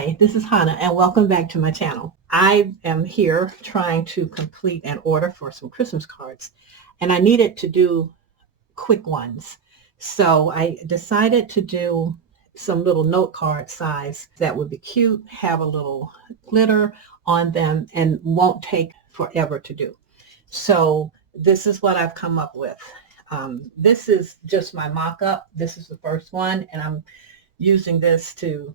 Hi, this is Hannah and welcome back to my channel. I am here trying to complete an order for some Christmas cards and I needed to do quick ones. So I decided to do some little note card size that would be cute, have a little glitter on them and won't take forever to do. So this is what I've come up with. This is just my mock-up. This is the first one and I'm using this to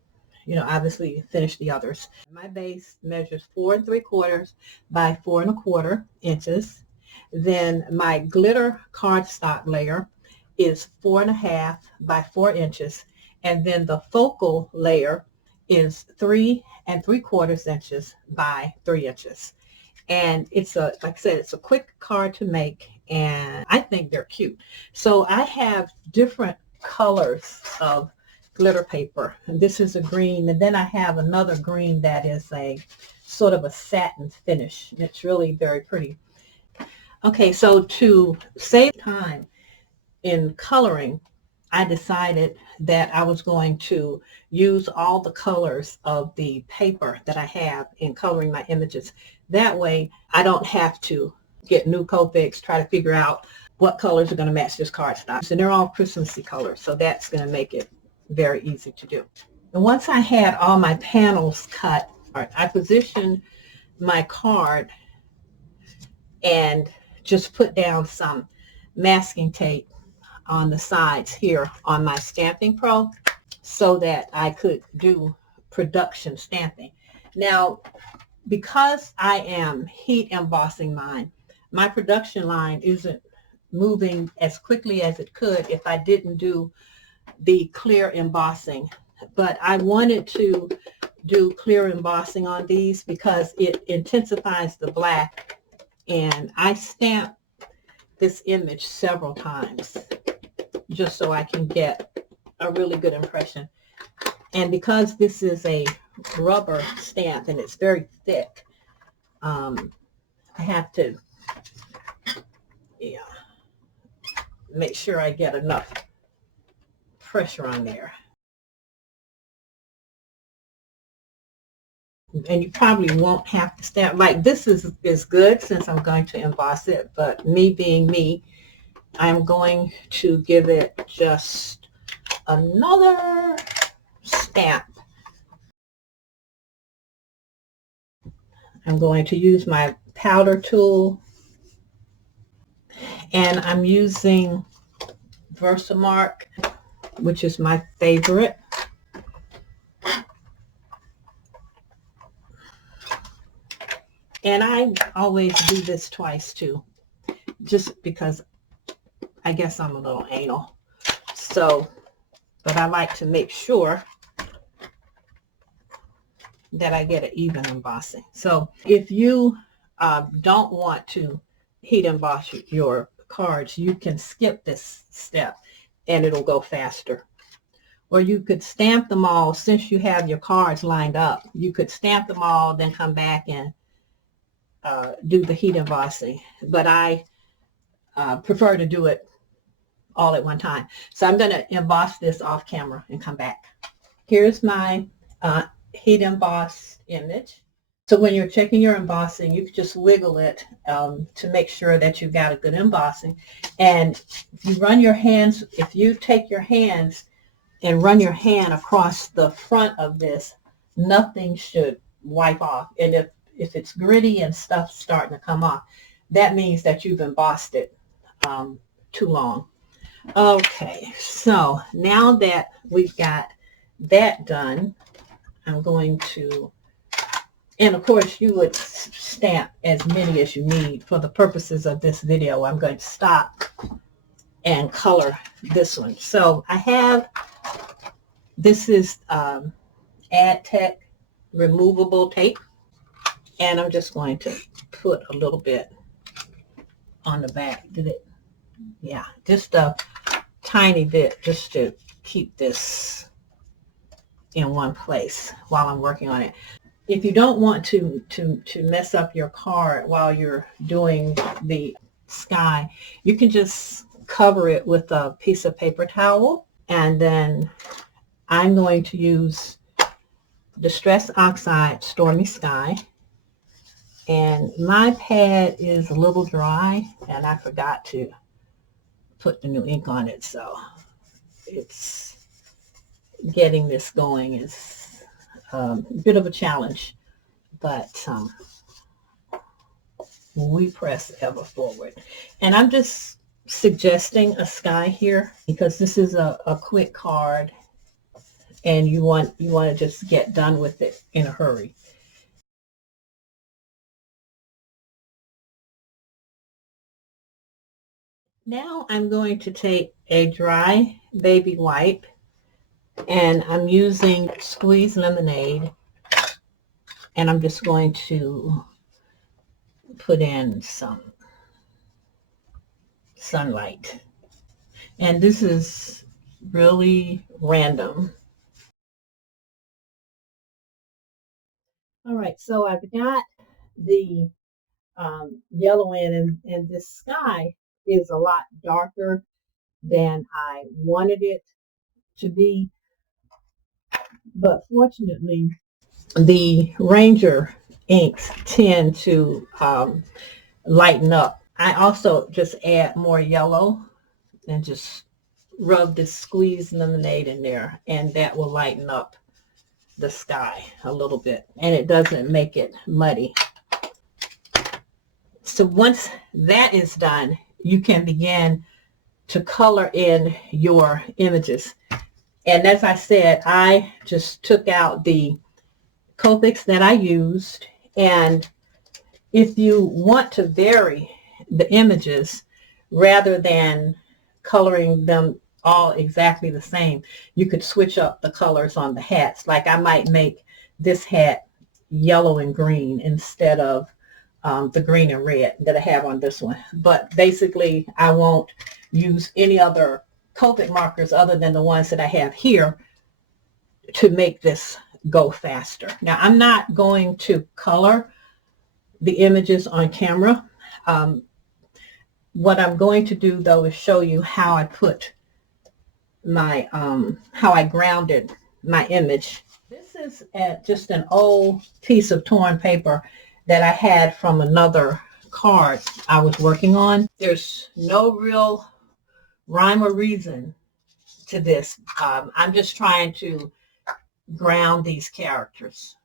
obviously finish the others. My base measures 4 3/4 by 4 1/4 inches. Then my glitter cardstock layer is 4 1/2 by 4 inches. And then the focal layer is 3 3/4 inches by 3 inches. And it's like I said, it's a quick card to make and I think they're cute. So I have different colors of glitter paper, and this is a green, and then I have another green that is a sort of a satin finish. It's really very pretty. Okay, so to save time in coloring, I decided that I was going to use all the colors of the paper that I have in coloring my images. That way I don't have to get new Copics, try to figure out what colors are going to match this cardstock. And they're all Christmassy colors, so that's going to make it very easy to do. And once I had all my panels cut, I positioned my card and just put down some masking tape on the sides here on my Stamping Pro so that I could do production stamping. Now, because I am heat embossing mine, my production line isn't moving as quickly as it could if I didn't do the clear embossing, but I wanted to do clear embossing on these because it intensifies the black, and I stamp this image several times just so I can get a really good impression. And because this is a rubber stamp and it's very thick, I have to make sure I get enough pressure on there. And you probably won't have to stamp. Like this is good since I'm going to emboss it, but me being me, I'm going to give it just another stamp. I'm going to use my powder tool and I'm using Versamark, which is my favorite. And I always do this twice too, just because I guess I'm a little anal. So, but I like to make sure that I get an even embossing. So if you don't want to heat emboss your cards, you can skip this step and it'll go faster. Or you could stamp them all. Since you have your cards lined up, you could stamp them all, then come back and do the heat embossing. But I prefer to do it all at one time. So I'm going to emboss this off camera and come back. Here's my heat embossed image. So when you're checking your embossing, you can just wiggle it to make sure that you've got a good embossing. And if you run your hands, if you take your hands and run your hand across the front of this, nothing should wipe off. And if it's gritty and stuff starting to come off, that means that you've embossed it too long. Okay, so now that we've got that done, I'm going to, and of course you would stamp as many as you need. For the purposes of this video, I'm going to stop and color this one. So I have, this is AdTech removable tape, and I'm just going to put a little bit on the back. Did it? Yeah, just a tiny bit just to keep this in one place while I'm working on it. If you don't want to mess up your card while you're doing the sky, you can just cover it with a piece of paper towel, and then I'm going to use Distress Oxide Stormy Sky. And my pad is a little dry, and I forgot to put the new ink on it, so it's getting this going is a bit of a challenge, but we press ever forward. And I'm just suggesting a sky here because this is a quick card, and you want to just get done with it in a hurry. Now I'm going to take a dry baby wipe, and I'm using squeezed lemonade, and I'm just going to put in some sunlight. And this is really random. All right, so I've got the yellow in, and this sky is a lot darker than I wanted it to be, but fortunately the Ranger inks tend to lighten up. I also just add more yellow and just rub this squeezed lemonade in there, and that will lighten up the sky a little bit, and it doesn't make it muddy. So once that is done, you can begin to color in your images. And as I said, I just took out the Copics that I used, and if you want to vary the images rather than coloring them all exactly the same, you could switch up the colors on the hats. Like I might make this hat yellow and green instead of the green and red that I have on this one. But basically I won't use any other Copic markers other than the ones that I have here to make this go faster. Now I'm not going to color the images on camera. What I'm going to do though is show you how I put my how I grounded my image. This is just an old piece of torn paper that I had from another card I was working on. There's no real rhyme or reason to this. I'm just trying to ground these characters.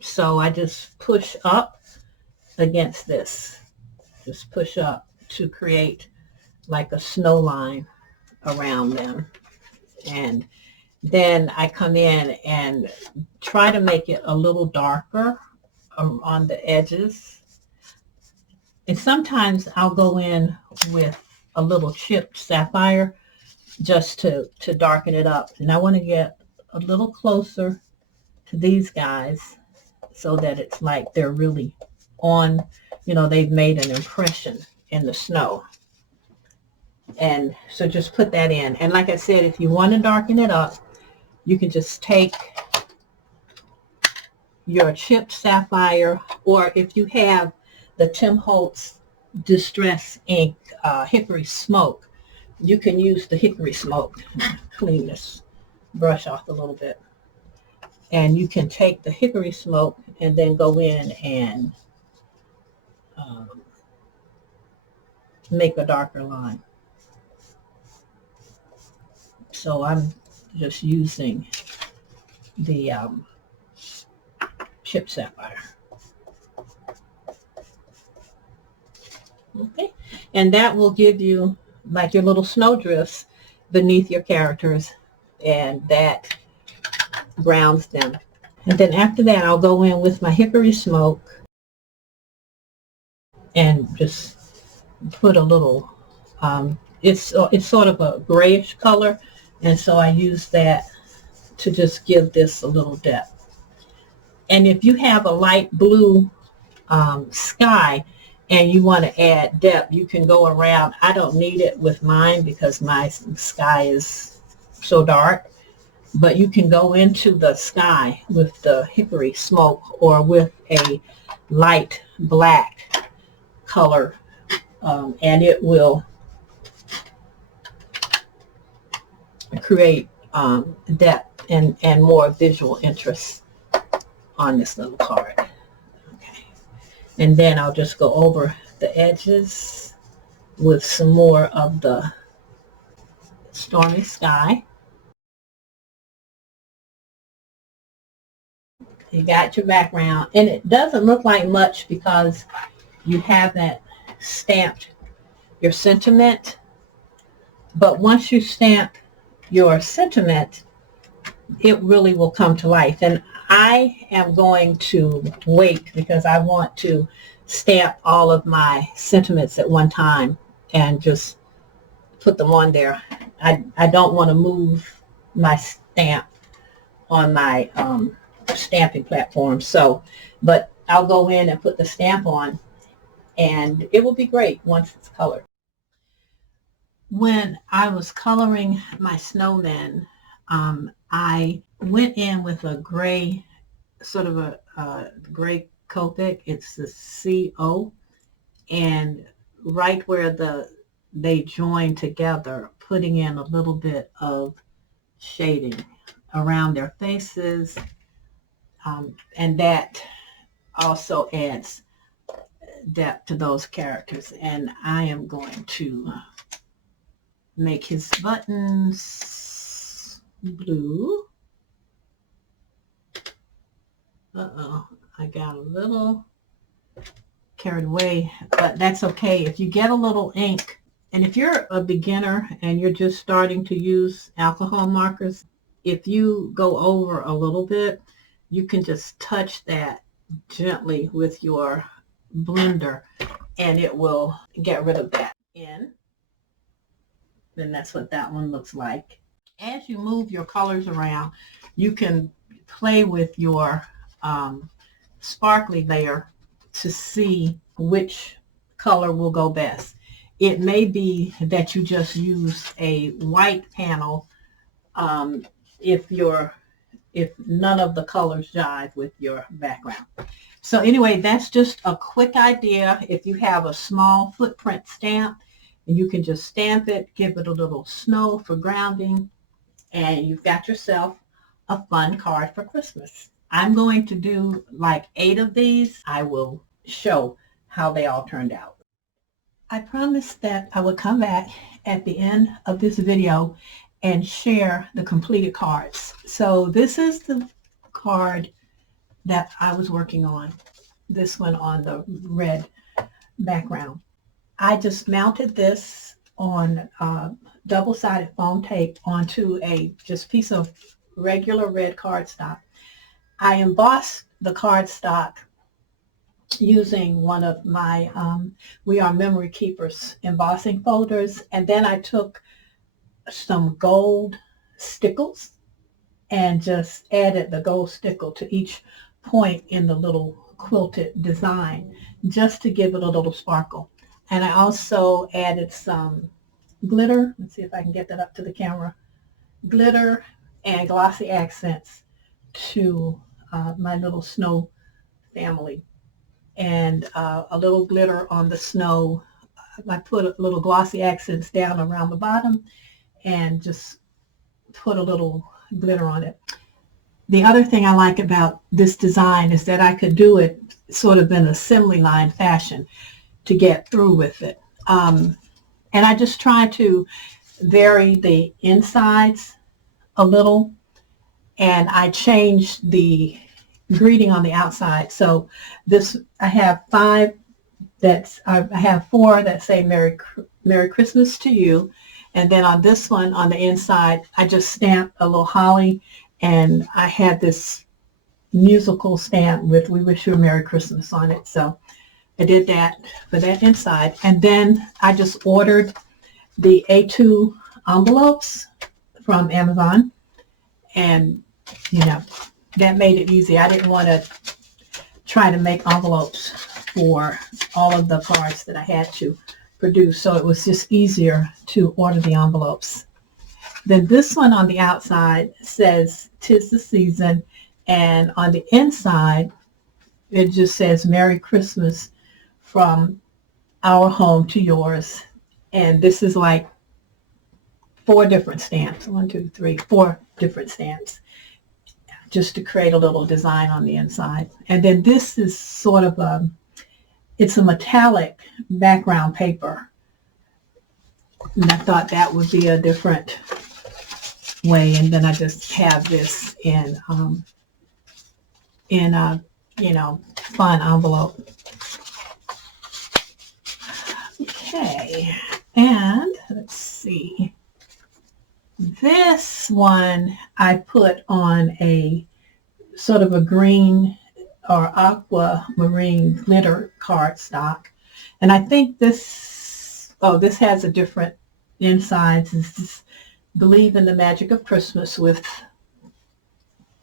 So I just push up against this. Just push up to create like a snow line around them. And then I come in and try to make it a little darker on the edges. And sometimes I'll go in with a little chipped sapphire just to darken it up. And I want to get a little closer to these guys so that it's like they're really on, you know, they've made an impression in the snow. And so just put that in. And like I said, if you want to darken it up, you can just take your chipped sapphire, or if you have the Tim Holtz Distress ink Hickory Smoke, you can use the Hickory Smoke. Clean this brush off a little bit. And you can take the Hickory Smoke and then go in and make a darker line. So I'm just using the chipped sapphire. Okay, and that will give you like your little snowdrifts beneath your characters, and that grounds them. And then after that, I'll go in with my Hickory Smoke and just put a little, it's sort of a grayish color, and so I use that to just give this a little depth. And if you have a light blue sky and you want to add depth, you can go around. I don't need it with mine because my sky is so dark, but you can go into the sky with the Hickory Smoke or with a light black color, and it will create depth and more visual interest on this little card. Okay. And then I'll just go over the edges with some more of the stormy sky. You got your background, and it doesn't look like much because you haven't stamped your sentiment, but once you stamp your sentiment, it really will come to life. And I am going to wait because I want to stamp all of my sentiments at one time and just put them on there. I don't want to move my stamp on my stamping platform. So, but I'll go in and put the stamp on, and it will be great once it's colored. When I was coloring my snowmen, I went in with a gray, sort of a gray Copic. It's the CO, and right where they join together, putting in a little bit of shading around their faces, and that also adds depth to those characters. And I am going to make his buttons blue. Uh-oh, I got a little carried away, but that's okay. If you get a little ink, and if you're a beginner and you're just starting to use alcohol markers, if you go over a little bit, you can just touch that gently with your blender and it will get rid of that in. Then that's what that one looks like. As you move your colors around, you can play with your sparkly layer to see which color will go best. It may be that you just use a white panel if none of the colors jive with your background. So anyway, that's just a quick idea. If you have a small footprint stamp, and you can just stamp it, give it a little snow for grounding, and you've got yourself a fun card for Christmas. I'm going to do like 8 of these. I will show how they all turned out. I promised that I would come back at the end of this video and share the completed cards. So this is the card that I was working on, this one on the red background. I just mounted this on double-sided foam tape onto a just piece of regular red cardstock. I embossed the cardstock using one of my We Are Memory Keepers embossing folders, and then I took some gold stickles and just added the gold stickle to each point in the little quilted design just to give it a little sparkle. And I also added some glitter. Let's see if I can get that up to the camera. Glitter and glossy accents to my little snow family. And a little glitter on the snow. I put a little glossy accents down around the bottom and just put a little glitter on it. The other thing I like about this design is that I could do it sort of in assembly line fashion to get through with it. And I just try to vary the insides a little, and I changed the greeting on the outside. So this, I have 5 I have 4 that say Merry Christmas to you. And then on this one, on the inside, I just stamped a little holly, and I had this musical stamp with We Wish You a Merry Christmas on it. So I did that for that inside. And then I just ordered the A2 envelopes from Amazon. And, you know, that made it easy. I didn't want to try to make envelopes for all of the cards that I had to produce. So it was just easier to order the envelopes. Then this one on the outside says, "'Tis the season." And on the inside, it just says, "Merry Christmas from our home to yours." And this is like 4 different stamps. 1, 2, 3, 4 different stamps, just to create a little design on the inside. And then this is sort of it's a metallic background paper. And I thought that would be a different way. And then I just have this in a, fun envelope. Okay, and let's see. This one I put on a sort of a green or aquamarine glitter cardstock. And I think this has a different insides. This is Believe in the Magic of Christmas with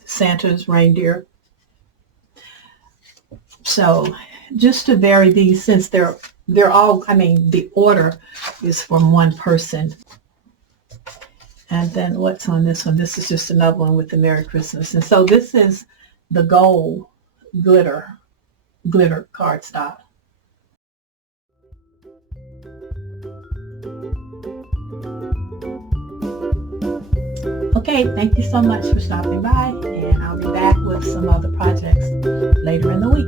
Santa's reindeer. So just to vary these, since they're all, the order is from one person. And then what's on this one? This is just another one with the Merry Christmas. And so this is the gold glitter cardstock. Okay, thank you so much for stopping by, and I'll be back with some other projects later in the week.